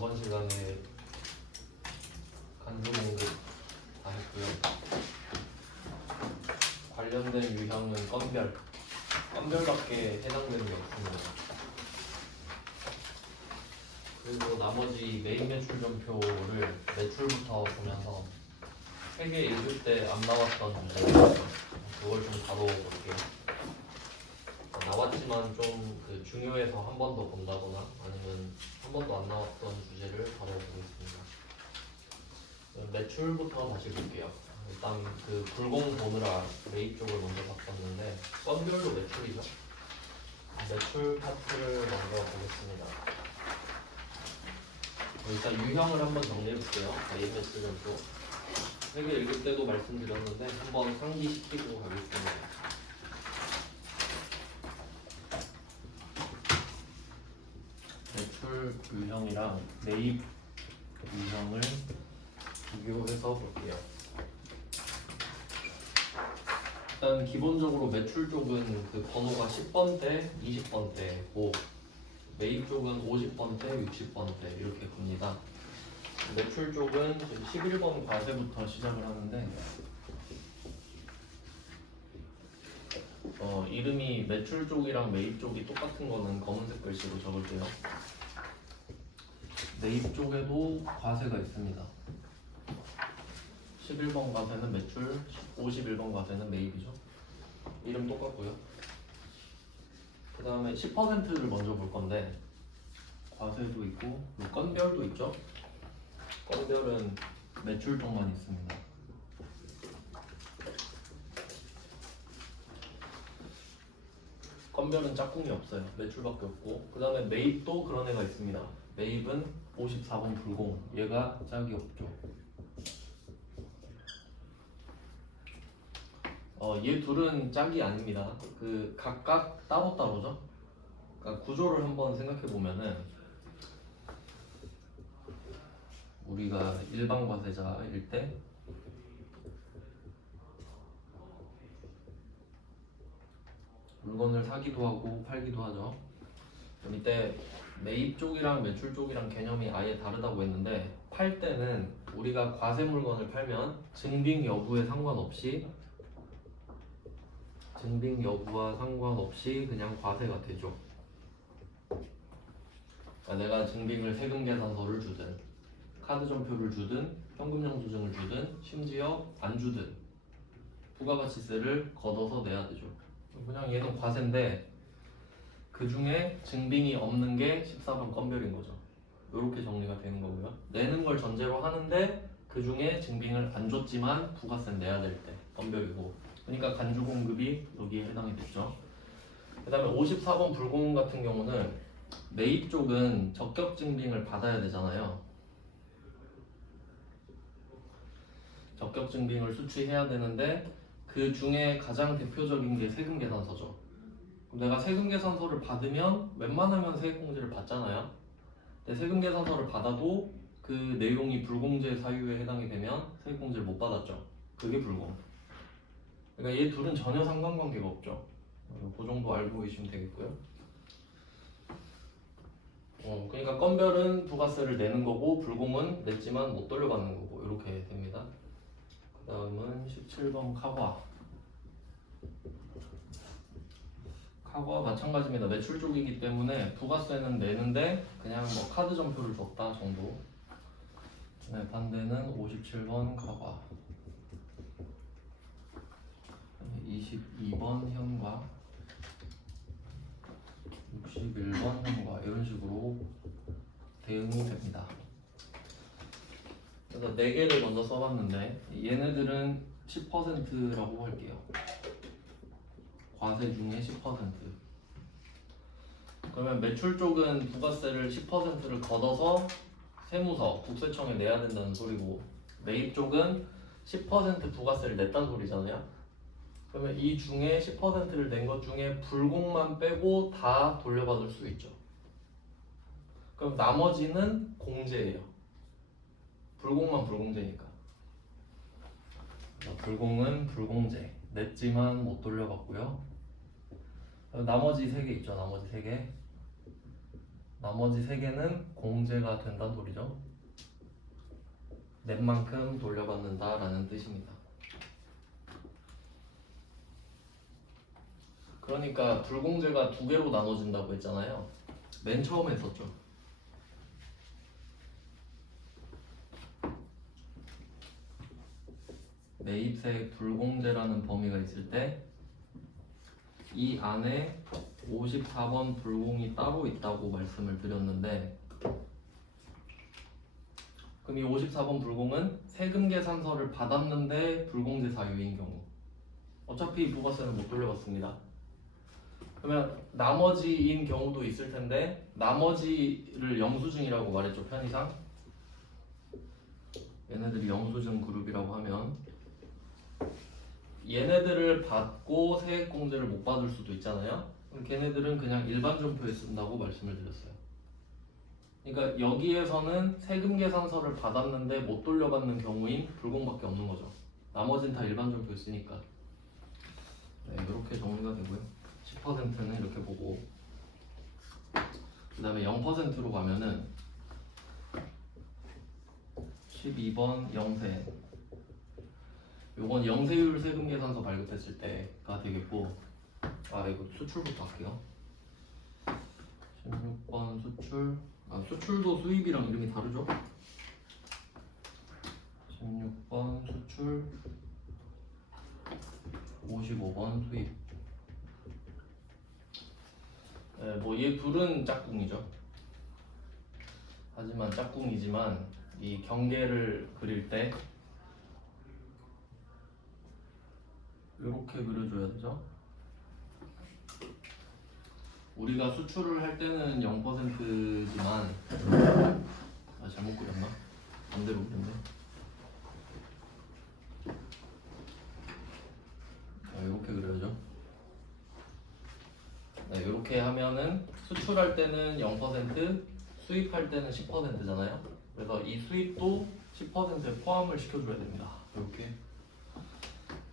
저번 시간에 간주 공급 다 했고요. 관련된 유형은 건별밖에 해당되는 게 없습니다. 그리고 나머지 메인 매출 전표를 매출부터 보면서 3개 읽을 때 안 나왔던 문제 그걸 좀 다뤄볼게요. 나왔지만 좀 그 중요해서 한 번 더 본다거나 아니면 한 번도 안 나왔던 주제를 다뤄보겠습니다. 매출부터 다시 볼게요. 일단 그 불공 보느라 매입 쪽을 먼저 바꿨는데 건별도 매출이죠. 매출 파트를 먼저 보겠습니다. 일단 유형을 한번 정리해볼게요. 메인 매출 전표 3개 읽을 때도 말씀드렸는데 한번 상기시키고 가겠습니다. 매출 유형이랑 매입 유형을 비교해서 볼게요. 일단 기본적으로 매출 쪽은 그 번호가 10번대, 20번대고 매입 쪽은 50번대, 60번대 이렇게 봅니다. 매출 쪽은 11번 과세부터 시작을 하는데 이름이 매출 쪽이랑 매입 쪽이 똑같은 거는 검은색 글씨로 적을게요. 매입 쪽에도 과세가 있습니다. 11번 과세는 매출, 51번 과세는 매입이죠. 이름 똑같고요. 그 다음에 10%를 먼저 볼 건데 과세도 있고 건별도 있죠. 건별은 매출 쪽만 있습니다. 건별은 짝꿍이 없어요. 매출밖에 없고 그 다음에 매입도 그런 애가 있습니다. 매입은 54번 불공 얘가 짝이 없죠. 얘 둘은 짝이 아닙니다. 그 각각 따로따로죠. 그러니까 구조를 한번 생각해 보면은 우리가 일반 과세자일 때 물건을 사기도 하고 팔기도 하죠. 그럼 이때 매입 쪽이랑 매출 쪽이랑 개념이 아예 다르다고 했는데 팔 때는 우리가 과세 물건을 팔면 증빙 여부에 상관없이 증빙 여부와 상관없이 그냥 과세가 되죠. 그러니까 내가 증빙을 세금 계산서를 주든 카드 전표를 주든 현금 영수증을 주든 심지어 안 주든 부가가치세를 걷어서 내야 되죠. 그냥 얘는 과세인데 그 중에 증빙이 없는 게 14번 건별인 거죠. 이렇게 정리가 되는 거고요. 내는 걸 전제로 하는데 그 중에 증빙을 안 줬지만 부가세 내야 될 때 건별이고, 그러니까 간주 공급이 여기에 해당이 됐죠. 그 다음에 54번 불공 같은 경우는 매입 쪽은 적격 증빙을 받아야 되잖아요. 적격 증빙을 수취해야 되는데 그 중에 가장 대표적인 게 세금 계산서죠. 내가 세금 계산서를 받으면 웬만하면 세액공제를 받잖아요. 근데 세금 계산서를 받아도 그 내용이 불공제 사유에 해당이 되면 세액공제를 못 받았죠. 그게 불공. 그러니까 얘 둘은 전혀 상관관계가 없죠. 그 정도 알고 계시면 되겠고요. 그러니까 건별은 부가세를 내는 거고 불공은 냈지만 못 돌려받는 거고 이렇게 됩니다. 그 다음은 17번 카과. 카과 마찬가지입니다. 매출 쪽이기 때문에 부가세는 내는데 그냥 뭐 카드 전표를 줬다 정도. 네, 반대는 57번 카과, 22번 현과, 61번 현과 이런 식으로 대응이 됩니다. 그래서 4개를 먼저 써봤는데 얘네들은 10%라고 할게요. 과세 중에 10%. 그러면 매출 쪽은 부가세를 10%를 걷어서 세무서, 국세청에 내야 된다는 소리고, 매입 쪽은 10% 부가세를 냈다는 소리잖아요. 그러면 이 중에 10%를 낸 것 중에 불공만 빼고 다 돌려받을 수 있죠. 그럼 나머지는 공제예요. 불공만 불공제니까. 불공은 불공제. 냈지만 못 돌려받고요. 나머지 3개 있죠. 나머지 3개. 나머지 3개는 공제가 된다는 소리죠. 낸 만큼 돌려받는다 라는 뜻입니다. 그러니까 불공제가 2개로 나눠진다고 했잖아요. 맨 처음에 했었죠. 매입세 불공제라는 범위가 있을 때 이 안에 54번 불공이 따로 있다고 말씀을 드렸는데, 그럼 이 54번 불공은 세금 계산서를 받았는데 불공제 사유인 경우, 어차피 부가세는 못 돌려받습니다. 그러면 나머지인 경우도 있을 텐데, 나머지를 영수증이라고 말했죠, 편의상. 얘네들이 영수증 그룹이라고 하면 얘네들을 받고 세액공제를 못 받을 수도 있잖아요. 그럼 걔네들은 그냥 일반 존표에 쓴다고 말씀을 드렸어요. 그러니까 여기에서는 세금 계산서를 받았는데 못 돌려받는 경우인 불공밖에 없는 거죠. 나머지는 다 일반 존표에 쓰니까. 네, 이렇게 정리가 되고요. 10%는 이렇게 보고, 그 다음에 0%로 가면은 12번 영세, 요건 영세율 세금 계산서 발급했을 때가 되겠고, 이거 수출부터 할게요. 16번 수출, 수출도 수입이랑 이름이 다르죠? 16번 수출, 55번 수입. 네, 뭐 얘 둘은 짝꿍이죠. 하지만 짝꿍이지만 이 경계를 그릴 때 이렇게 그려줘야 되죠. 우리가 수출을 할 때는 0%지만 잘못 그렸나? 반대로 그렸네. 이렇게 그려야죠. 네, 이렇게 하면은 수출할 때는 0%, 수입할 때는 10%잖아요. 그래서 이 수입도 10%에 포함을 시켜줘야 됩니다. 이렇게.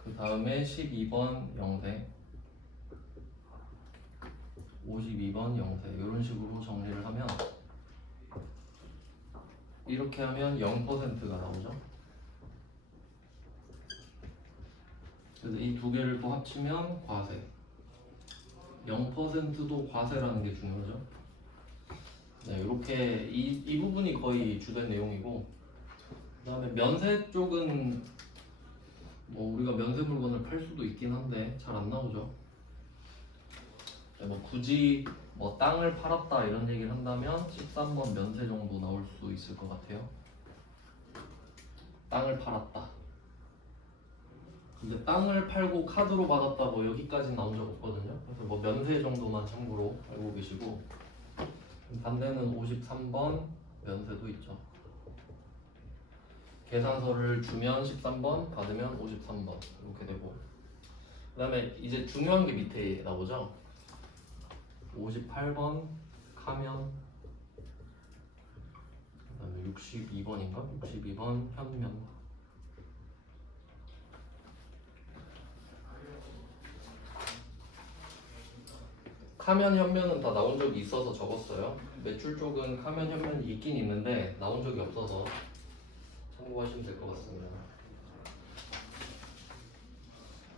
그 다음에 12번 영세, 52번 영세, 이런 식으로 정리를 하면, 이렇게 하면 0%가 나오죠. 그래서 이 두 개를 또 합치면 과세. 0%도 과세라는 게 중요하죠. 네, 이렇게 이 부분이 거의 주된 내용이고, 그 다음에 면세 쪽은 뭐 우리가 면세 물건을 팔 수도 있긴 한데 잘 안 나오죠. 네, 뭐 굳이 뭐 땅을 팔았다 이런 얘기를 한다면 13번 면세 정도 나올 수 있을 것 같아요. 땅을 팔았다. 근데 땅을 팔고 카드로 받았다 뭐 여기까지 나온 적 없거든요. 그래서 뭐 면세 정도만 참고로 알고 계시고, 반대는 53번 면세도 있죠. 계산서를 주면 13번, 받으면 53번 이렇게 되고, 그 다음에 이제 중요한 게 밑에 나오죠. 58번 카면, 그 다음에 62번인가? 62번 현면. 카면 현면은 다 나온 적이 있어서 적었어요. 매출 쪽은 카면 현면이 있긴 있는데 나온 적이 없어서 참고하시면 될 것 같습니다.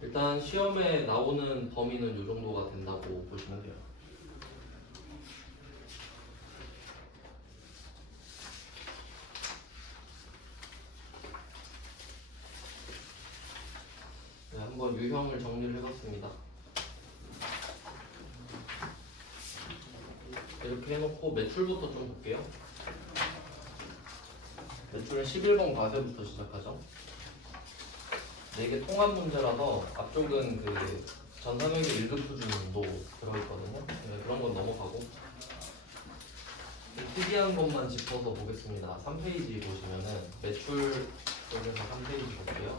일단 시험에 나오는 범위는 이 정도가 된다고 보시면 돼요. 네, 한번 유형을 정리를 해봤습니다. 이렇게 해놓고 매출부터 좀 볼게요. 매출은 11번 과세부터 시작하죠. 4개 통합 문제라서 앞쪽은 그 전산회계 1급 수준도 들어있거든요. 네, 그런 건 넘어가고 특이한 것만 짚어서 보겠습니다. 3페이지 보시면은 매출 쪽에서 3페이지 볼게요.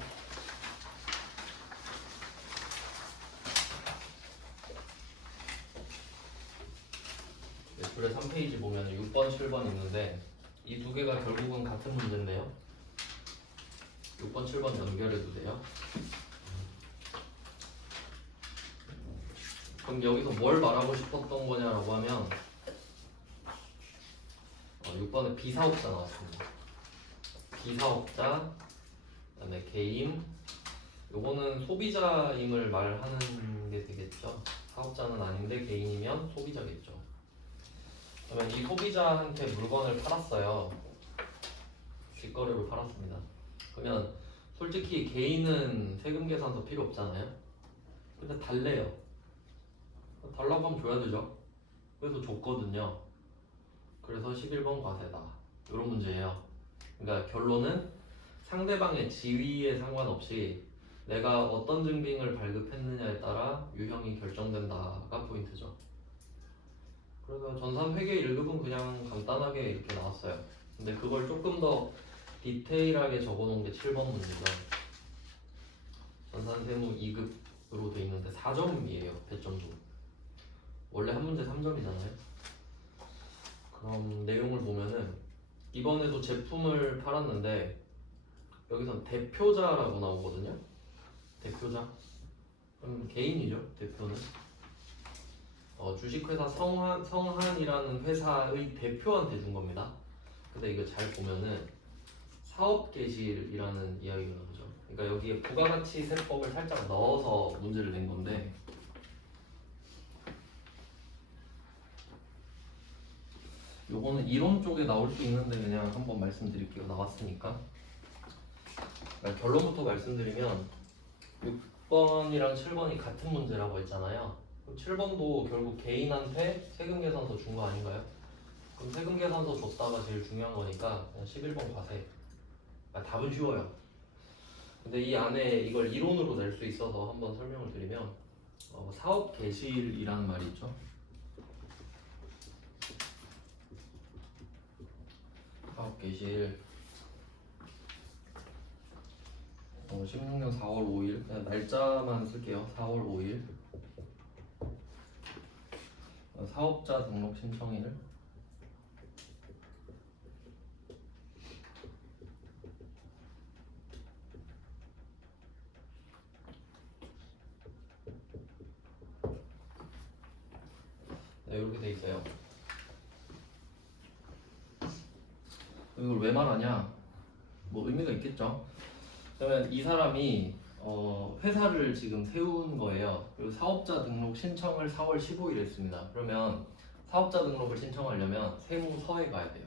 매출의 3페이지 보면 6번, 7번 있는데 이 두 개가 결국은 같은 문제인데요. 6번, 7번 연결해도 돼요. 그럼 여기서 뭘 말하고 싶었던 거냐라고 하면 6번에 비사업자 나왔습니다. 비사업자, 그다음에 개인. 요거는 소비자임을 말하는 게 되겠죠. 사업자는 아닌데 개인이면 소비자겠죠. 그러면 이 소비자한테 물건을 팔았어요. 직거래로 팔았습니다. 그러면 솔직히 개인은 세금 계산서 필요 없잖아요. 근데 달래요. 달라고 하면 줘야 되죠. 그래서 줬거든요. 그래서 11번 과세다. 이런 문제예요. 그러니까 결론은 상대방의 지위에 상관없이 내가 어떤 증빙을 발급했느냐에 따라 유형이 결정된다가 포인트죠. 그래서 전산 회계 1급은 그냥 간단하게 이렇게 나왔어요. 근데 그걸 조금 더 디테일하게 적어놓은 게 7번 문제죠. 전산 세무 2급으로 돼 있는데 4점이에요. 배점도. 원래 한 문제 3점이잖아요. 그럼 내용을 보면은 이번에도 제품을 팔았는데 여기선 대표자라고 나오거든요. 대표자. 그럼 개인이죠. 대표는. 주식회사 성한이라는 회사의 대표한테 준 겁니다. 근데 이거 잘 보면은 사업계실이라는 이야기가 나오죠. 그러니까 여기에 부가가치세법을 살짝 넣어서 문제를 낸 건데 요거는 이론 쪽에 나올 수 있는데 그냥 한번 말씀드릴게요. 나왔으니까. 그러니까 결론부터 말씀드리면 6번이랑 7번이 같은 문제라고 했잖아요. 7번도 결국 개인한테 세금 계산서 준 거 아닌가요? 그럼 세금 계산서 줬다가 제일 중요한 거니까 그냥 11번 과세. 답은 쉬워요. 근데 이 안에 이걸 이론으로 낼 수 있어서 한번 설명을 드리면 사업 개시일이라는 말이 있죠. 사업 개시일 16년 4월 5일 그냥 날짜만 쓸게요. 4월 5일 사업자 등록 신청일 네, 이렇게 돼 있어요. 이걸 왜 말하냐? 뭐 의미가 있겠죠. 그러면 이 사람이 회사를 지금 세운 거예요. 그리고 사업자 등록 신청을 4월 15일 했습니다. 그러면 사업자 등록을 신청하려면 세무서에 가야 돼요.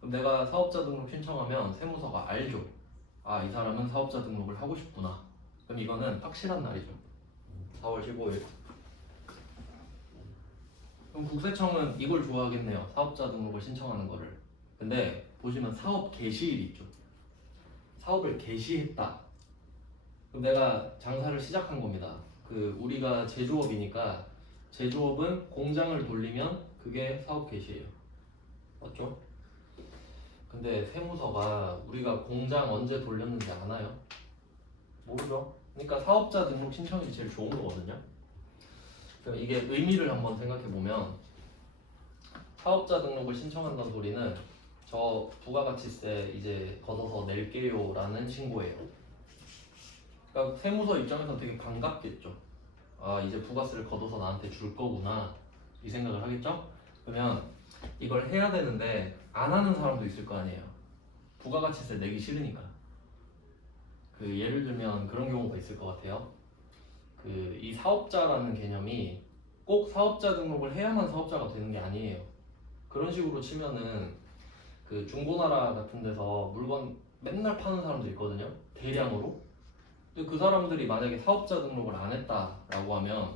그럼 내가 사업자 등록 신청하면 세무서가 알죠. 아, 이 사람은 사업자 등록을 하고 싶구나. 그럼 이거는 확실한 날이죠. 4월 15일. 그럼 국세청은 이걸 좋아하겠네요. 사업자 등록을 신청하는 거를. 근데 보시면 사업 개시일이 있죠. 사업을 개시했다. 그럼 내가 장사를 시작한 겁니다. 우리가 제조업이니까 제조업은 공장을 돌리면 그게 사업 개시예요. 맞죠? 근데 세무서가 우리가 공장 언제 돌렸는지 아나요? 모르죠. 그러니까 사업자 등록 신청이 제일 좋은 거거든요. 그럼 이게 의미를 한번 생각해 보면 사업자 등록을 신청한다는 소리는 저 부가가치세 이제 걷어서 낼게요라는 신고예요. 그러니까 세무서 입장에서는 되게 반갑겠죠. 아, 이제 부가세를 걷어서 나한테 줄 거구나 이 생각을 하겠죠. 그러면 이걸 해야 되는데 안 하는 사람도 있을 거 아니에요. 부가가치세 내기 싫으니까. 예를 들면 그런 경우가 있을 것 같아요. 이 사업자라는 개념이 꼭 사업자 등록을 해야만 사업자가 되는 게 아니에요. 그런 식으로 치면은 중고나라 같은 데서 물건 맨날 파는 사람들 있거든요. 대량으로. 근데 그 사람들이 만약에 사업자 등록을 안 했다라고 하면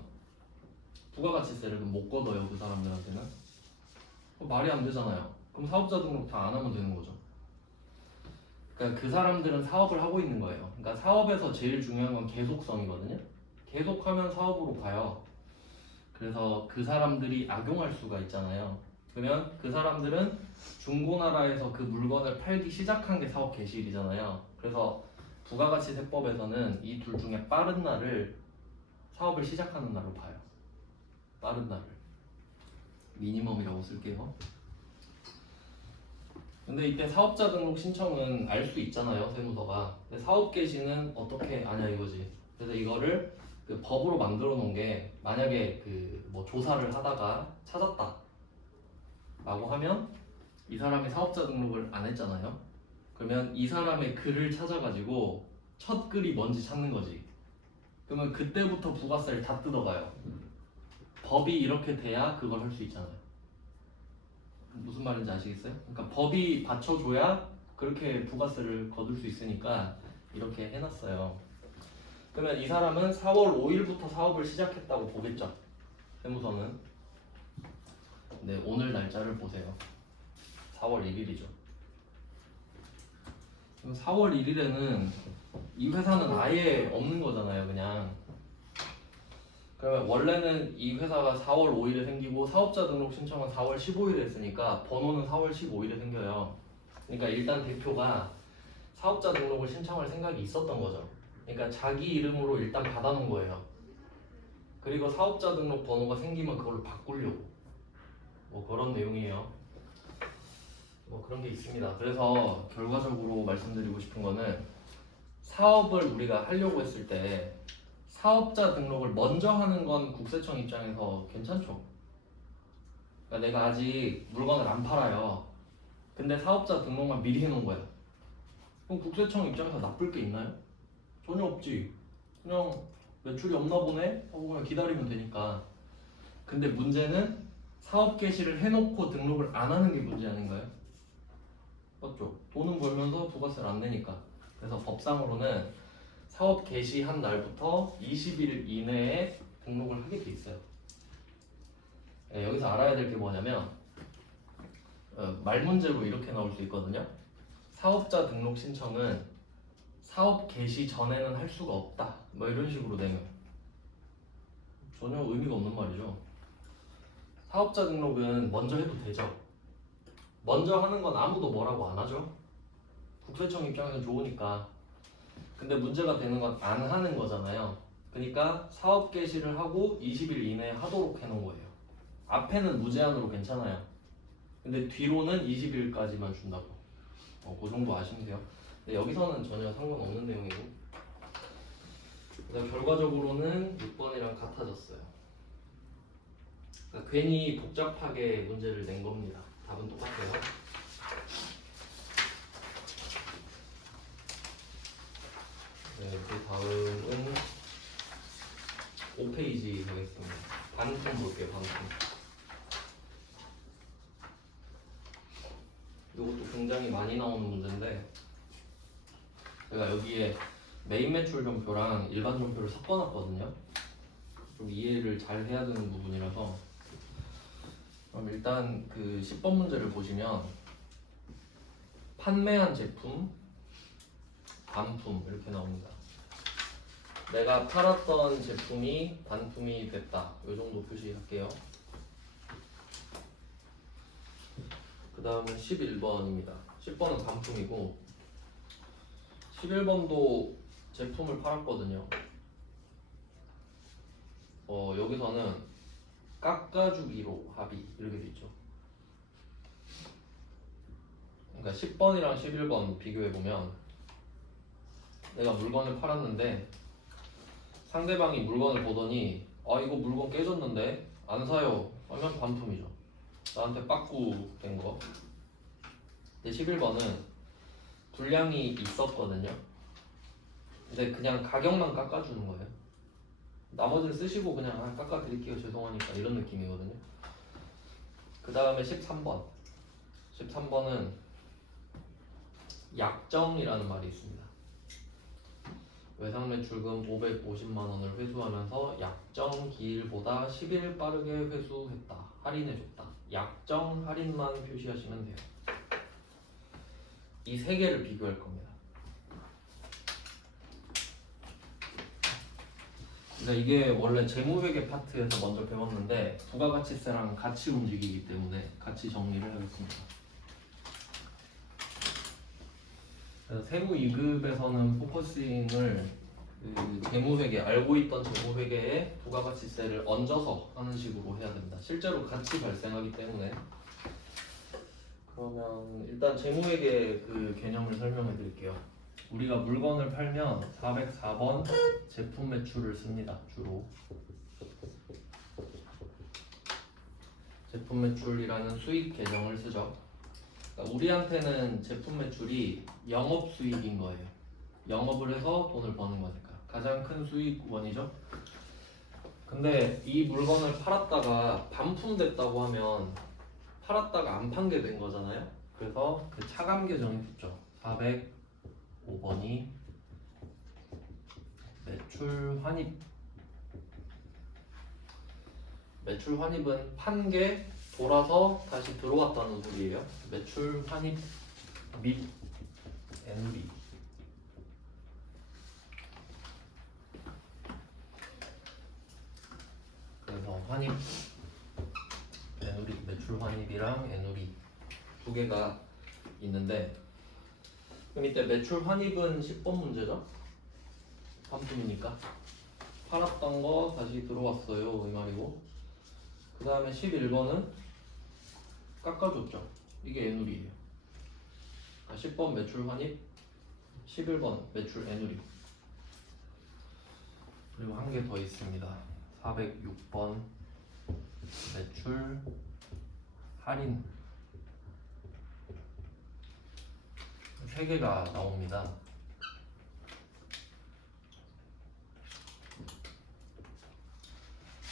부가가치세를 못 걷어요. 그 사람들한테는. 말이 안 되잖아요. 그럼 사업자 등록 다 안 하면 되는 거죠. 그러니까 그 사람들은 사업을 하고 있는 거예요. 그러니까 사업에서 제일 중요한 건 계속성이거든요. 계속하면 사업으로 가요. 그래서 그 사람들이 악용할 수가 있잖아요. 그러면 그 사람들은 중고나라에서 그 물건을 팔기 시작한 게 사업 개시일이잖아요. 그래서 부가가치세법에서는 이 둘 중에 빠른 날을 사업을 시작하는 날로 봐요. 빠른 날을 미니멈이라고 쓸게요. 근데 이때 사업자 등록 신청은 알 수 있잖아요, 세무서가. 근데 사업 개시는 어떻게 아냐 이거지. 그래서 이거를 법으로 만들어 놓은 게 만약에 뭐 조사를 하다가 찾았다 라고 하면 이 사람이 사업자 등록을 안 했잖아요. 그러면 이 사람의 글을 찾아가지고 첫 글이 뭔지 찾는 거지. 그러면 그때부터 부가세를 다 뜯어가요. 법이 이렇게 돼야 그걸 할 수 있잖아요. 무슨 말인지 아시겠어요? 그러니까 법이 받쳐줘야 그렇게 부가세를 거둘 수 있으니까 이렇게 해놨어요. 그러면 이 사람은 4월 5일부터 사업을 시작했다고 보겠죠? 세무서는. 네, 오늘 날짜를 보세요. 4월 1일이죠. 그럼 4월 1일에는 이 회사는 아예 없는 거잖아요, 그냥. 그러면 원래는 이 회사가 4월 5일에 생기고 사업자 등록 신청은 4월 15일에 했으니까 번호는 4월 15일에 생겨요. 그러니까 일단 대표가 사업자 등록을 신청할 생각이 있었던 거죠. 그러니까 자기 이름으로 일단 받아놓은 거예요. 그리고 사업자 등록 번호가 생기면 그걸로 바꾸려고. 뭐 그런 내용이에요. 뭐 그런 게 있습니다. 그래서 결과적으로 말씀드리고 싶은 거는 사업을 우리가 하려고 했을 때 사업자 등록을 먼저 하는 건 국세청 입장에서 괜찮죠. 그러니까 내가 아직 물건을 안 팔아요. 근데 사업자 등록만 미리 해놓은 거야. 그럼 국세청 입장에서 나쁠 게 있나요? 전혀 없지. 그냥 매출이 없나 보네 하고 그냥 기다리면 되니까. 근데 문제는 사업 개시를 해놓고 등록을 안 하는 게 문제 아닌가요? 맞죠? 돈은 벌면서 부가세를 안 내니까. 그래서 법상으로는 사업 개시한 날부터 20일 이내에 등록을 하게 돼 있어요. 네, 여기서 알아야 될 게 뭐냐면 말 문제로 이렇게 나올 수 있거든요. 사업자 등록 신청은 사업 개시 전에는 할 수가 없다. 뭐 이런 식으로 되면 전혀 의미가 없는 말이죠. 사업자 등록은 먼저 해도 되죠. 먼저 하는 건 아무도 뭐라고 안 하죠. 국세청 입장에서 좋으니까. 근데 문제가 되는 건 안 하는 거잖아요. 그러니까 사업 개시를 하고 20일 이내에 하도록 해놓은 거예요. 앞에는 무제한으로 괜찮아요. 근데 뒤로는 20일까지만 준다고. 그 정도 아시면 돼요. 근데 여기서는 전혀 상관없는 내용이고. 그래서 결과적으로는 6번이랑 같아졌어요. 그러니까 괜히 복잡하게 문제를 낸 겁니다. 답은 똑같아요. 네, 그 다음은 5페이지 가겠습니다. 반품 볼게요, 반품. 이것도 굉장히 많이 나오는 문제인데 제가 여기에 메인 매출 점표랑 일반 점표를 섞어놨거든요. 좀 이해를 잘 해야 되는 부분이라서. 그럼 일단 그 10번 문제를 보시면 판매한 제품, 반품 이렇게 나옵니다. 내가 팔았던 제품이 반품이 됐다. 이 정도 표시할게요. 그 다음은 11번입니다. 10번은 반품이고 11번도 제품을 팔았거든요. 여기서는 깎아주기로 합의 이렇게 돼 있죠. 그러니까 10번이랑 11번 비교해보면 내가 물건을 팔았는데 상대방이 물건을 보더니 이거 물건 깨졌는데 안 사요 하면 반품이죠. 나한테 빠꾸된 거. 근데 11번은 분량이 있었거든요. 근데 그냥 가격만 깎아주는 거예요. 나머지는 쓰시고 그냥 깎아드릴게요 죄송하니까 이런 느낌이거든요. 그 다음에 13번. 13번은 약정이라는 말이 있습니다. 외상매출금 550만원을 회수하면서 약정 기일보다 10일 빠르게 회수했다. 할인해줬다. 약정 할인만 표시하시면 돼요. 이 세 개를 비교할 겁니다. 그러니까 이게 원래 재무회계 파트에서 먼저 배웠는데 부가가치세랑 같이 움직이기 때문에 같이 정리를 하겠습니다. 그래서 세무이급에서는 포커싱을 그 재무회계, 알고 있던 재무회계에 부가가치세를 얹어서 하는 식으로 해야 됩니다. 실제로 같이 발생하기 때문에. 그러면 일단 재무회계 그 개념을 설명해 드릴게요. 우리가 물건을 팔면 404번 제품 매출을 씁니다. 주로 제품 매출이라는 수익 계정을 쓰죠. 그러니까 우리한테는 제품 매출이 영업 수익인 거예요. 영업을 해서 돈을 버는 거니까 가장 큰 수익원이죠. 근데 이 물건을 팔았다가 반품됐다고 하면 팔았다가 안 판 게 된 거잖아요. 그래서 그 차감 계정이 붙죠. 405번이 매출 환입. 매출 환입은 판 게 돌아서 다시 들어왔다는 소리예요. 매출 환입 및 에누리. 그래서 환입, 에누리, 매출 환입이랑 에누리 두 개가 있는데, 그럼 이때 매출 환입은 10번 문제죠? 반품이니까 팔았던 거 다시 들어왔어요 이 말이고, 그 다음에 11번은 깎아줬죠. 이게 에누리예요. 그러니까 10번 매출 환입, 11번 매출 에누리. 그리고 한 개 더 있습니다. 406번 매출 할인. 세 개가 나옵니다.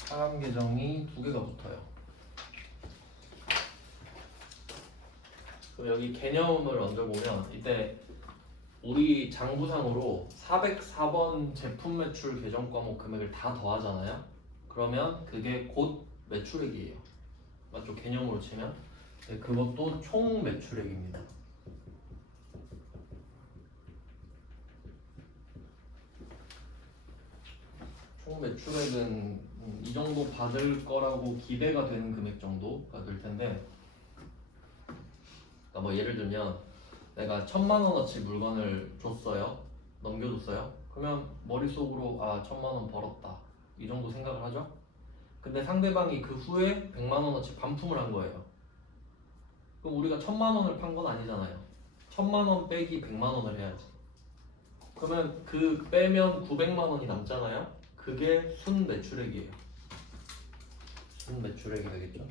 차감 계정이 두 개가 붙어요. 그럼 여기 개념을 먼저 보면, 이때 우리 장부상으로 404번 제품 매출 계정 과목 금액을 다 더하잖아요. 그러면 그게 곧 매출액이에요. 맞죠? 개념으로 치면. 네, 그것도 총 매출액입니다. 총 매출액은 이 정도 받을 거라고 기대가 되는 금액 정도가 될 텐데, 그러니까 뭐 예를 들면 내가 1000만원어치 물건을 줬어요. 넘겨줬어요. 그러면 머릿속으로 1000만원 벌었다 이 정도 생각을 하죠. 근데 상대방이 그 후에 100만원어치 반품을 한 거예요. 그럼 우리가 1000만원을 판 건 아니잖아요. 1000만원 빼기 100만원을 해야지. 그러면 그 빼면 900만원이 남잖아요. 그게 순 매출액이에요. 순 매출액이 되겠죠.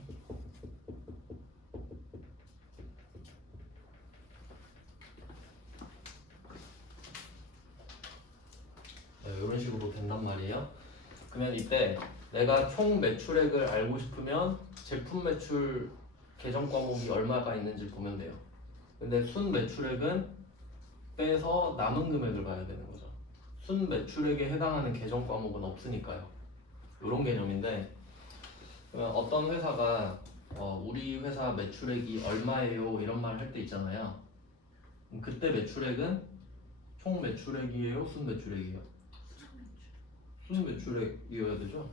네, 이런 식으로 된단 말이에요. 그러면 이때 내가 총 매출액을 알고 싶으면 제품 매출 계정 과목이 얼마가 있는지 보면 돼요. 근데 순 매출액은 빼서 남은 금액을 봐야 되는 거죠. 순 매출액에 해당하는 계정 과목은 없으니까요. 이런 개념인데, 그러면 어떤 회사가 우리 회사 매출액이 얼마예요 이런 말 할 때 있잖아요. 그때 매출액은 총 매출액이에요, 순 매출액이에요? 순 매출액이어야 되죠.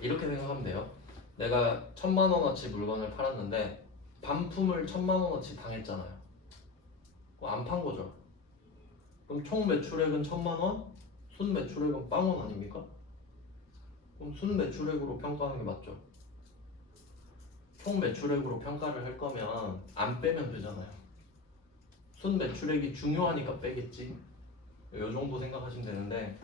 이렇게 생각하면 돼요. 내가 1000만원어치 물건을 팔았는데 반품을 1000만원어치 당했잖아요. 안 판 거죠. 그럼 총 매출액은 1000만원, 순 매출액은 빵원 아닙니까? 그럼 순 매출액으로 평가하는 게 맞죠. 총 매출액으로 평가를 할 거면 안 빼면 되잖아요. 순 매출액이 중요하니까 빼겠지. 이 정도 생각하시면 되는데,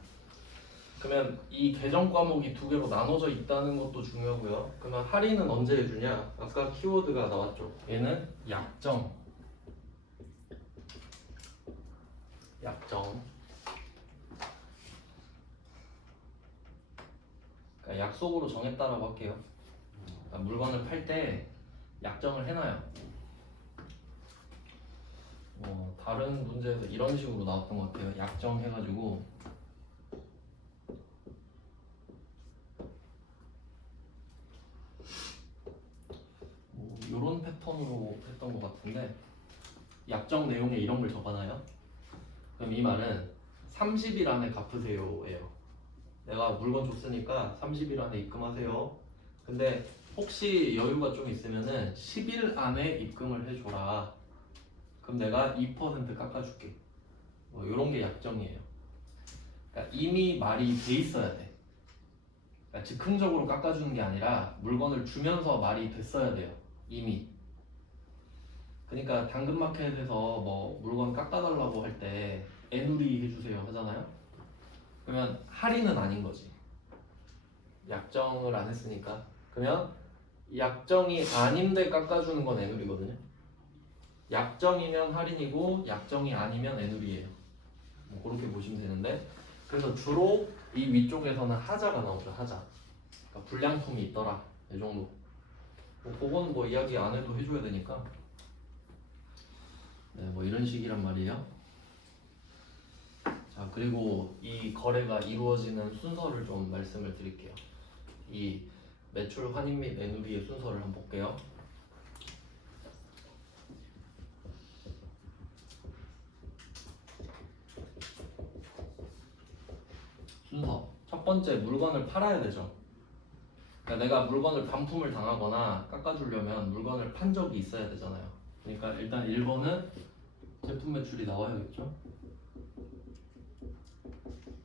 그러면 이 계정 과목이 두 개로 나눠져 있다는 것도 중요하고요. 그러면 할인은 언제 해주냐? 아까 키워드가 나왔죠. 얘는 약정. 약정. 그러니까 약속으로 정했다라고 할게요. 그러니까 물건을 팔 때 약정을 해놔요. 다른 문제에서 이런 식으로 나왔던 것 같아요. 약정 해가지고 이런 패턴으로 했던 것 같은데, 약정 내용에 이런 걸 적어놔요. 그럼 이 말은 30일 안에 갚으세요예요. 내가 물건 줬으니까 30일 안에 입금하세요. 근데 혹시 여유가 좀 있으면은 10일 안에 입금을 해줘라. 그럼 내가 2% 깎아줄게. 이런 게 약정이에요. 그러니까 이미 말이 돼 있어야 돼. 그러니까 즉흥적으로 깎아주는 게 아니라 물건을 주면서 말이 됐어야 돼요. 이미. 그러니까 당근마켓에서 뭐 물건 깎아달라고 할 때 애누리 해주세요 하잖아요. 그러면 할인은 아닌 거지. 약정을 안 했으니까. 그러면 약정이 아닌데 깎아주는 건 애누리거든요. 약정이면 할인이고 약정이 아니면 NUB예요. 뭐 그렇게 보시면 되는데 그래서 주로 이 위쪽에서는 하자가 나오죠. 하자. 그러니까 불량품이 있더라. 이 정도. 뭐 그거는 뭐 이야기 안 해도 해줘야 되니까. 네, 뭐 이런 식이란 말이에요. 자, 그리고 이 거래가 이루어지는 순서를 좀 말씀을 드릴게요. 이 매출 환입 및 NUB의 순서를 한번 볼게요. 순서. 첫 번째, 물건을 팔아야 되죠. 그러니까 내가 물건을 반품을 당하거나 깎아주려면 물건을 판 적이 있어야 되잖아요. 그러니까 일단 1번은 제품 매출이 나와야겠죠.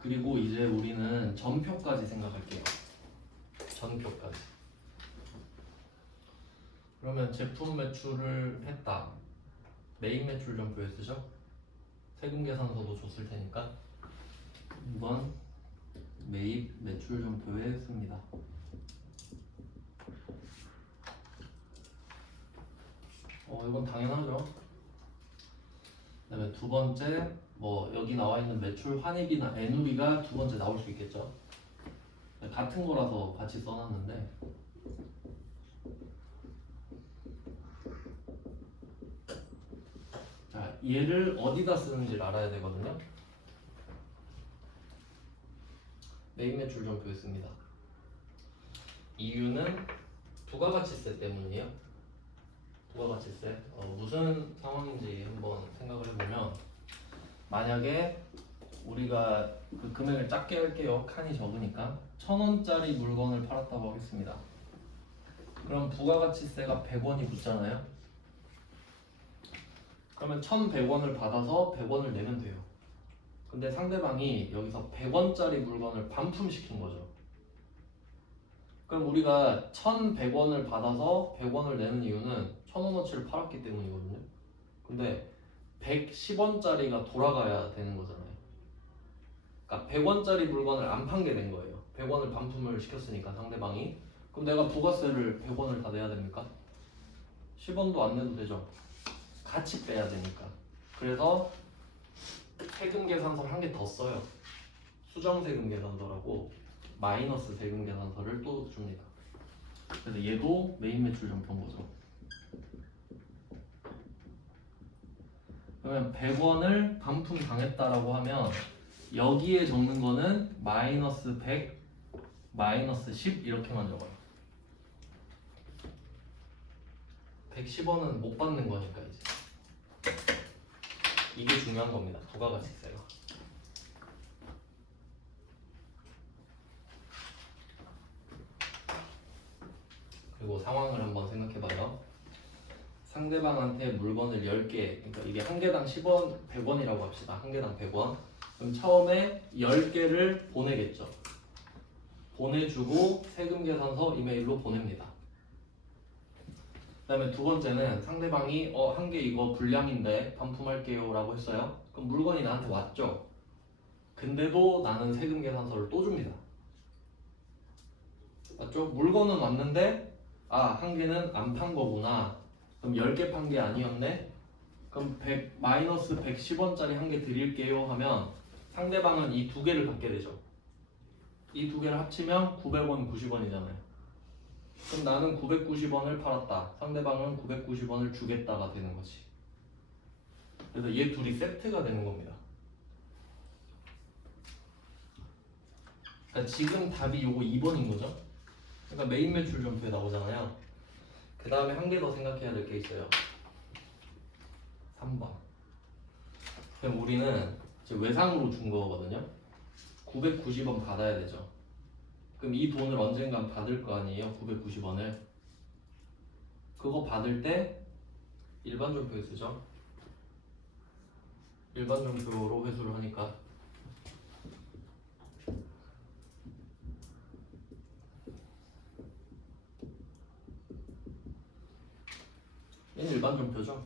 그리고 이제 우리는 전표까지 생각할게요. 전표까지. 그러면 제품 매출을 했다. 메인 매출 전표에 쓰죠. 세금 계산서도 줬을 테니까 2번 매입 매출 전표에 씁니다. 이건 당연하죠. 그다음에 두 번째, 뭐 여기 나와 있는 매출 환입이나 NUB가 두 번째 나올 수 있겠죠. 같은 거라서 같이 써놨는데 자, 얘를 어디다 쓰는지를 알아야 되거든요. 메인 매출 전표에 씁니다. 이유는 부가가치세 때문이에요. 부가가치세. 무슨 상황인지 한번 생각을 해보면 만약에 우리가 그 금액을 작게 할게요. 칸이 적으니까 1,000원짜리 물건을 팔았다고 하겠습니다. 그럼 부가가치세가 100원이 붙잖아요. 그러면 1,100원을 받아서 100원을 내면 돼요. 근데 상대방이 여기서 100원짜리 물건을 반품시킨 거죠. 그럼 우리가 1,100원을 받아서 100원을 내는 이유는 1,000원어치를 팔았기 때문이거든요. 근데 110원짜리가 돌아가야 되는 거잖아요. 그러니까 100원짜리 물건을 안 판 게 된 거예요. 100원을 반품을 시켰으니까 상대방이. 그럼 내가 부가세를 100원을 다 내야 됩니까? 10원도 안 내도 되죠. 같이 빼야 되니까. 그래서 세금 계산서를 한 개 더 써요. 수정세금 계산서라고 마이너스 세금 계산서를 또 줍니다. 그래서 얘도 메인 매출 전표인 거죠. 그러면 100원을 반품 당했다라고 하면 여기에 적는 거는 마이너스 100, 마이너스 10 이렇게만 적어요. 110원은 못 받는 거니까 이제 이게 중요한 겁니다. 부가가치세가. 그리고 상황을 한번 생각해봐요. 상대방한테 물건을 10개, 그러니까 이게 한 개당 10원, 100원이라고 합시다. 한 개당 100원. 그럼 처음에 10개를 보내겠죠. 보내주고 세금 계산서 이메일로 보냅니다. 그 다음에 두 번째는 상대방이 한 개 이거 불량인데 반품할게요 라고 했어요. 그럼 물건이 나한테 왔죠. 근데도 나는 세금 계산서를 또 줍니다. 맞죠? 물건은 왔는데 한 개는 안 판 거구나. 그럼 10개 판 게 아니었네? 그럼 마이너스 110원짜리 한 개 드릴게요 하면 상대방은 이 두 개를 갖게 되죠. 이 두 개를 합치면 900원, 90원이잖아요. 그럼 나는 990원을 팔았다. 상대방은 990원을 주겠다가 되는 거지. 그래서 얘 둘이 세트가 되는 겁니다. 그러니까 지금 답이 요거 2번인 거죠. 그러니까 메인 매출 전표에 나오잖아요. 그 다음에 한 개 더 생각해야 될 게 있어요. 3번. 그럼 우리는 이제 외상으로 준 거거든요. 990원 받아야 되죠. 그럼 이 돈을 언젠간 받을 거 아니에요. 990원을. 그거 받을 때 일반 전표에 쓰죠. 일반 전표로 회수를 하니까 얘는 일반 전표죠.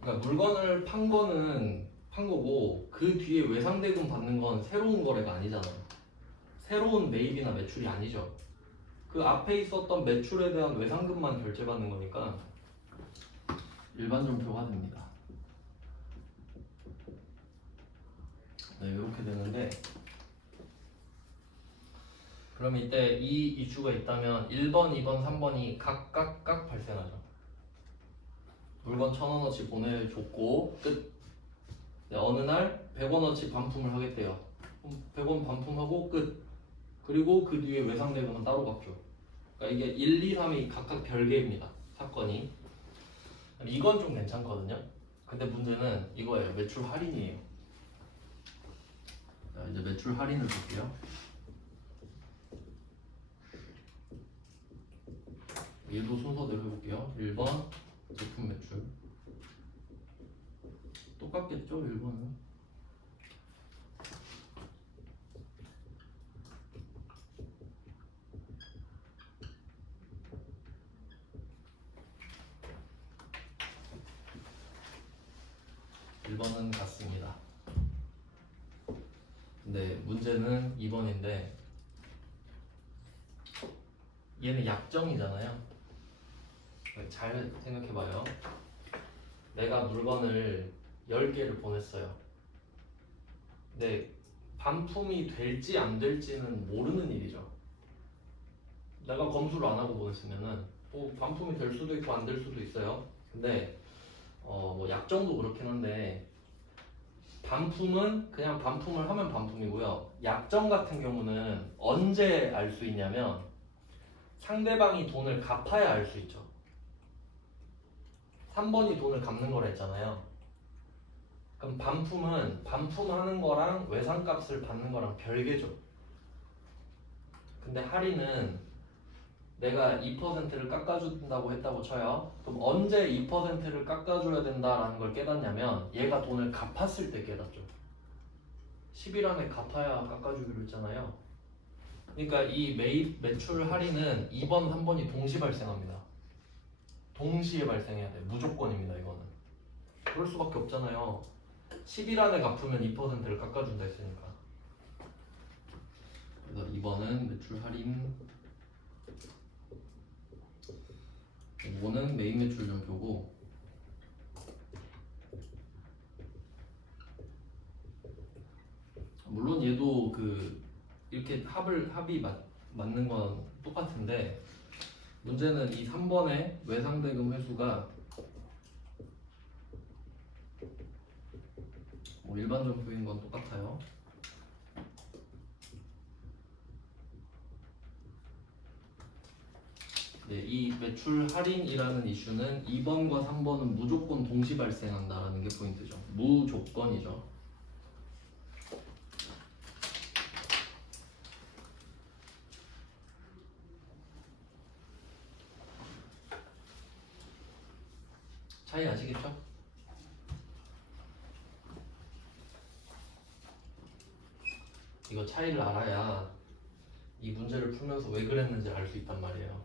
그러니까 물건을 판 거는 판 거고 그 뒤에 외상대금 받는 건 새로운 거래가 아니잖아요. 새로운 매입이나 매출이 아니죠. 그 앞에 있었던 매출에 대한 외상금만 결제받는 거니까 일반 일반 점표가 됩니다. 네, 이렇게 되는데 그럼 이때 이 이슈가 있다면 1번, 2번, 3번이 각각 발생하죠. 물건 1,000원어치 보내줬고 끝. 네, 어느 날 100원어치 반품을 하겠대요. 100원 반품하고 끝. 그리고 그 뒤에 외상대금은 따로 갚죠. 그러니까 이게 1, 2, 3이 각각 별개입니다. 사건이. 이건 좀 괜찮거든요. 근데 문제는 이거예요. 매출 할인이에요. 자, 이제 매출 할인을 볼게요. 얘도 순서대로 해볼게요. 1번 제품 매출 똑같겠죠? 1번은 같습니다. 근데 문제는 2번인데 얘는 약정이잖아요. 잘 생각해봐요. 내가 물건을 10개를 보냈어요. 근데 반품이 될지 안 될지는 모르는 일이죠. 내가 검수를 안 하고 보냈으면은 뭐 반품이 될 수도 있고 안 될 수도 있어요. 근데 뭐 약정도 그렇긴 한데 반품은 그냥 반품을 하면 반품이고요. 약정 같은 경우는 언제 알 수 있냐면 상대방이 돈을 갚아야 알 수 있죠. 3번이 돈을 갚는 거라 했잖아요. 그럼 반품은 반품하는 거랑 외상값을 받는 거랑 별개죠. 근데 할인은 내가 2%를 깎아준다고 했다고 쳐요. 그럼 언제 2%를 깎아줘야 된다라는 걸 깨닫냐면 얘가 돈을 갚았을 때 깨닫죠. 10일 안에 갚아야 깎아주기로 했잖아요. 그러니까 이 매출 할인은 2번, 3번이 동시 발생합니다. 동시에 발생해야 돼요. 무조건입니다. 이거는. 그럴 수밖에 없잖아요. 10일 안에 갚으면 2%를 깎아준다 했으니까. 그래서 2번은 매출 할인, 5는 메인 매출 점표고, 물론 얘도 이렇게 합이 맞는 건 똑같은데 문제는 이 3번의 외상대금 회수가 뭐 일반 점표인 건 똑같아요. 네, 이 매출 할인이라는 이슈는 2번과 3번은 무조건 동시 발생한다라는 게 포인트죠. 무조건이죠. 차이 아시겠죠? 이거 차이를 알아야 이 문제를 풀면서 왜 그랬는지 알 수 있단 말이에요.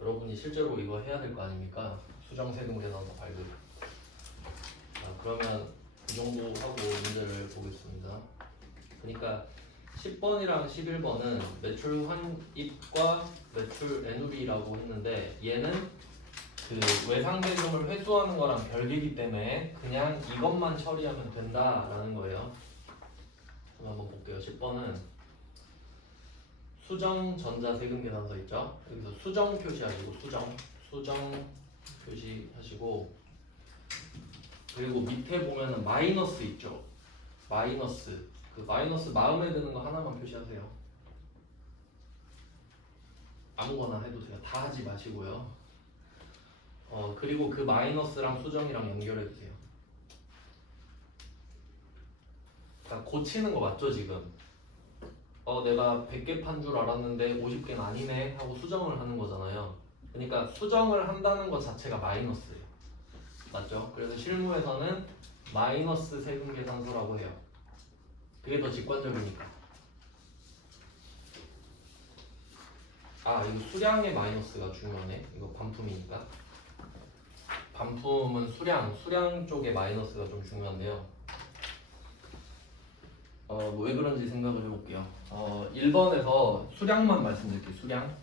여러분이 실제로 이거 해야 될 거 아닙니까? 수정세금 계산서 발급. 자, 그러면 이 정도 하고 문제를 보겠습니다. 그러니까 10번이랑 11번은 매출 환입과 매출 애누리라고 했는데 얘는 외상대금을 회수하는 거랑 별개이기 때문에 그냥 이것만 처리하면 된다라는 거예요. 그럼 한번 볼게요. 10번은 수정 전자세금 계산서 있죠? 여기서 수정 표시하시고 수정 표시하시고 그리고 밑에 보면은 마이너스 있죠? 마이너스 마이너스 마음에 드는 거 하나만 표시하세요. 아무거나 해도 돼요. 다 하지 마시고요. 그리고 그 마이너스랑 수정이랑 연결해 주세요. 그러니까 고치는 거 맞죠 지금? 내가 100개 판 줄 알았는데 50개는 아니네 하고 수정을 하는 거잖아요. 그러니까 수정을 한다는 것 자체가 마이너스예요. 맞죠? 그래서 실무에서는 마이너스 세금 계산서라고 해요. 그게 더 직관적이니까. 이거 수량의 마이너스가 중요하네. 이거 반품이니까. 반품은 수량 쪽의 마이너스가 좀 중요한데요. 왜 그런지 생각을 해볼게요. 1번에서 수량만 말씀드릴게요. 수량.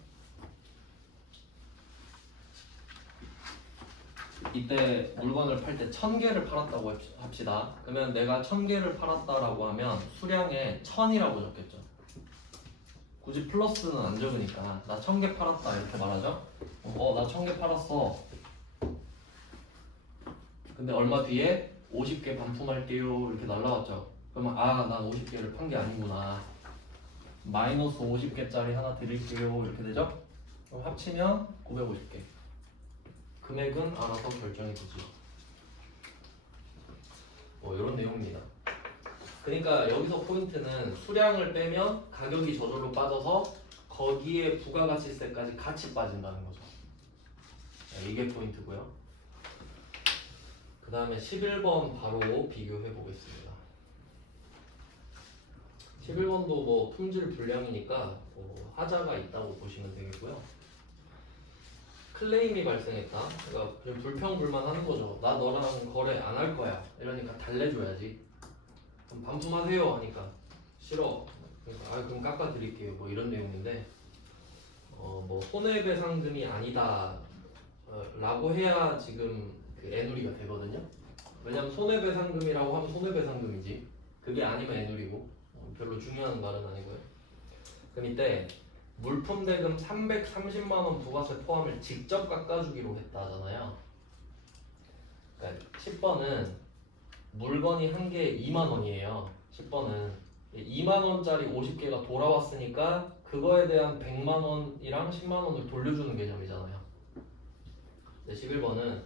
이때 물건을 팔 때 1000개를 팔았다고 합시다. 그러면 내가 1000개를 팔았다라고 하면 수량에 1000이라고 적겠죠. 굳이 플러스는 안 적으니까 나 1000개 팔았다 이렇게 말하죠. 나 1000개 팔았어. 근데 얼마 뒤에 50개 반품할게요 이렇게 날라왔죠. 그러면 난 50개를 판 게 아니구나. 마이너스 50개짜리 하나 드릴게요 이렇게 되죠. 그럼 합치면 950개. 금액은 알아서 결정이 되지. 이런 내용입니다. 그러니까 여기서 포인트는 수량을 빼면 가격이 저절로 빠져서 거기에 부가가치세까지 같이 빠진다는 거죠. 이게 포인트고요. 그 다음에 11번 바로 비교해 보겠습니다. 11번도 뭐 품질 불량이니까 하자가 있다고 보시면 되겠고요. 클레임이 발생했다. 그러니까 불평불만하는 거죠. 나 너랑 거래 안 할 거야. 이러니까 달래줘야지. 그럼 반품하세요 하니까 싫어. 그러니까 그럼 깎아드릴게요. 뭐 이런 내용인데 뭐 손해배상금이 아니다 라고 해야 지금 그 애누리가 되거든요. 왜냐면 손해배상금이라고 하면 손해배상금이지. 그게 아니면 애누리고 별로 중요한 말은 아니고요. 그럼 이때 물품 대금 330만 원 부가세 포함을 직접 깎아주기로 했다잖아요. 그러니까 10번은 물건이 한 개에 2만 원이에요. 10번은 2만 원짜리 50개가 돌아왔으니까 그거에 대한 100만 원이랑 10만 원을 돌려주는 개념이잖아요. 근데 11번은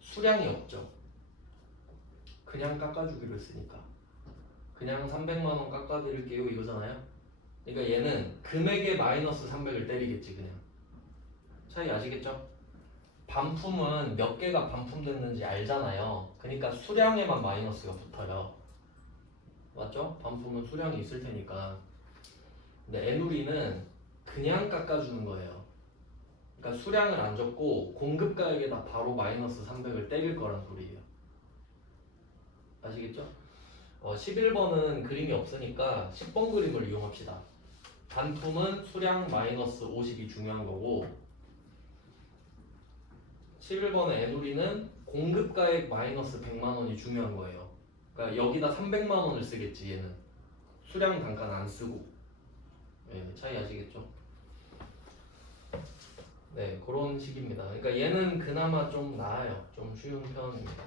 수량이 없죠. 그냥 깎아주기로 했으니까 그냥 300만 원 깎아드릴게요 이거잖아요. 그러니까 얘는 금액에 마이너스 300을 때리겠지. 그냥 차이 아시겠죠? 반품은 몇 개가 반품됐는지 알잖아요. 그러니까 수량에만 마이너스가 붙어요. 맞죠? 반품은 수량이 있을 테니까. 근데 애누리는 그냥 깎아주는 거예요. 그러니까 수량을 안 적고 공급가액에다 바로 마이너스 300을 때릴 거란 소리예요. 아시겠죠? 11번은 그림이 없으니까 10번 그림을 이용합시다. 반품은 수량 마이너스 50이 중요한 거고 11번의 애누리는 공급가액 마이너스 100만 원이 중요한 거예요. 그러니까 여기다 300만 원을 쓰겠지 얘는. 수량 단가는 안 쓰고. 차이 아시겠죠? 네, 그런 식입니다. 그러니까 얘는 그나마 좀 나아요. 좀 쉬운 편입니다.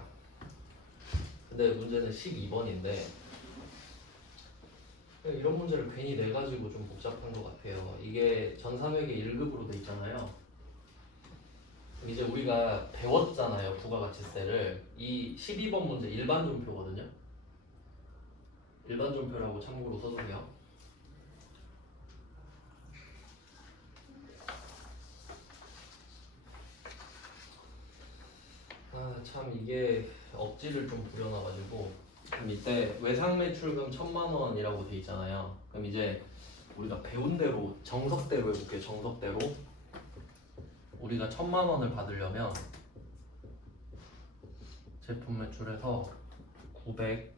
근데 문제는 12번인데 이런 문제를 괜히 내가지고 좀 복잡한 것 같아요. 이게 전산회계 1급으로 돼 있잖아요. 이제 우리가 배웠잖아요. 부가가치세를. 이 12번 문제 일반존표거든요. 일반존표라고 참고로 써주세요. 참 이게 억지를 좀 부려놔가지고 그럼 이때 외상매출금 1000만 원이라고 돼 있잖아요. 그럼 이제 우리가 배운 대로 정석대로 해볼게요. 정석대로 우리가 1000만 원을 받으려면 제품 매출에서 909만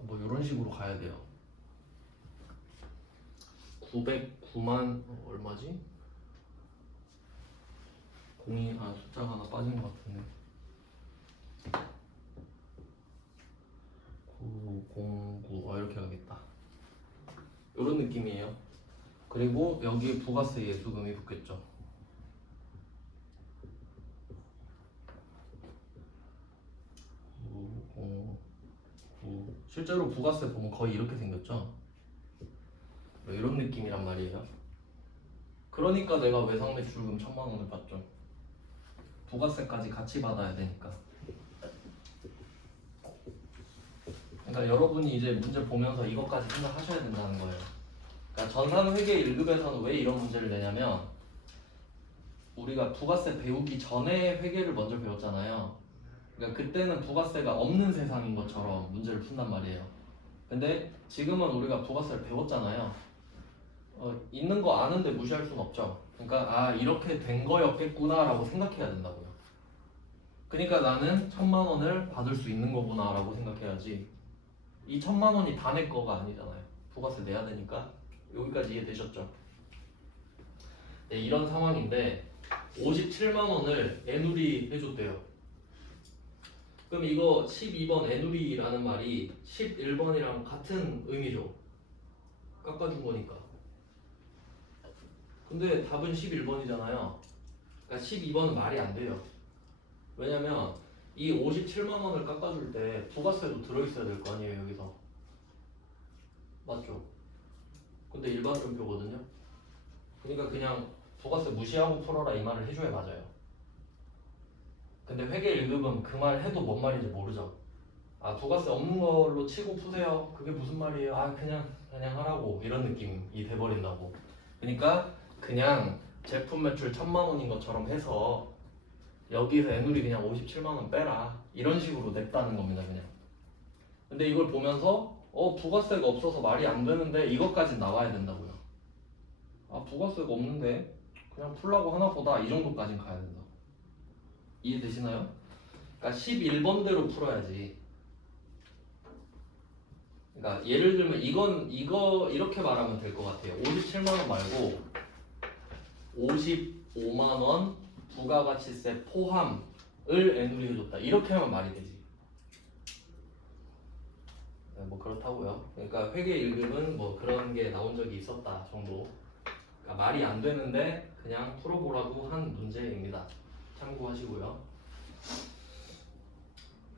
뭐 이런 식으로 가야 돼요. 909만 얼마지? 공이 숫자가 하나 빠진 것 같은데 909 이렇게 가겠다. 이런 느낌이에요. 그리고 여기에 부가세 예수금이 붙겠죠. 실제로 부가세 보면 거의 이렇게 생겼죠. 이런 느낌이란 말이에요. 그러니까 내가 외상매출금 1000만 원을 받죠. 부가세까지 같이 받아야 되니까. 그러니까 여러분이 이제 문제 보면서 이것까지 생각하셔야 된다는 거예요. 그러니까 전산회계 1급에서는 왜 이런 문제를 내냐면 우리가 부가세 배우기 전에 회계를 먼저 배웠잖아요. 그러니까 그때는 부가세가 없는 세상인 것처럼 문제를 푼단 말이에요. 근데 지금은 우리가 부가세를 배웠잖아요. 있는 거 아는데 무시할 수는 없죠. 그러니까 이렇게 된 거였겠구나 라고 생각해야 된다고요. 그러니까 나는 1000만 원을 받을 수 있는 거구나 라고 생각해야지 이 1000만 원이 다 내 거가 아니잖아요. 부가세 내야 되니까. 여기까지 이해되셨죠? 네, 이런 상황인데 57만 원을 애누리 해줬대요. 그럼 이거 12번 애누리라는 말이 11번이랑 같은 의미죠. 깎아준 거니까. 근데 답은 11번이잖아요. 그러니까 12번은 말이 안 돼요. 왜냐면 이 57만 원을 깎아줄 때 부가세도 들어있어야 될 거 아니에요, 여기서. 맞죠? 근데 일반전표거든요. 그러니까 그냥 부가세 무시하고 풀어라 이 말을 해줘야 맞아요. 근데 회계 1급은 그 말 해도 뭔 말인지 모르죠. 아, 부가세 없는 걸로 치고 푸세요. 그게 무슨 말이에요? 아, 그냥 하라고 이런 느낌이 돼버린다고. 그러니까 그냥 제품 매출 1000만 원인 것처럼 해서 여기서 애누리 그냥 57만 원 빼라 이런 식으로 냈다는 겁니다, 그냥. 근데 이걸 보면서 부가세가 없어서 말이 안 되는데 이것까지 나와야 된다고요. 아, 부가세가 없는데 그냥 풀라고 하나 보다 이 정도까지는 가야 된다. 이해되시나요? 그러니까 11번대로 풀어야지. 그러니까 예를 들면 이거 이렇게 말하면 될 것 같아요. 57만 원 말고 55만 원 부가가치세 포함을 애누리 해줬다. 이렇게 하면 말이 되지. 네, 뭐 그렇다고요. 그러니까 회계 1급은 뭐 그런 게 나온 적이 있었다 정도. 그러니까 말이 안 되는데 그냥 풀어보라고 한 문제입니다. 참고하시고요.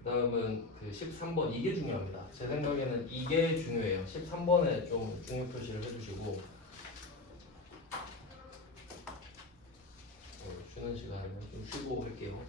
그 다음은 그 13번 이게 중요합니다. 제 생각에는 이게 중요해요. 13번에 좀 중요 표시를 해주시고 쉬는 시간에 좀 쉬고 할게요.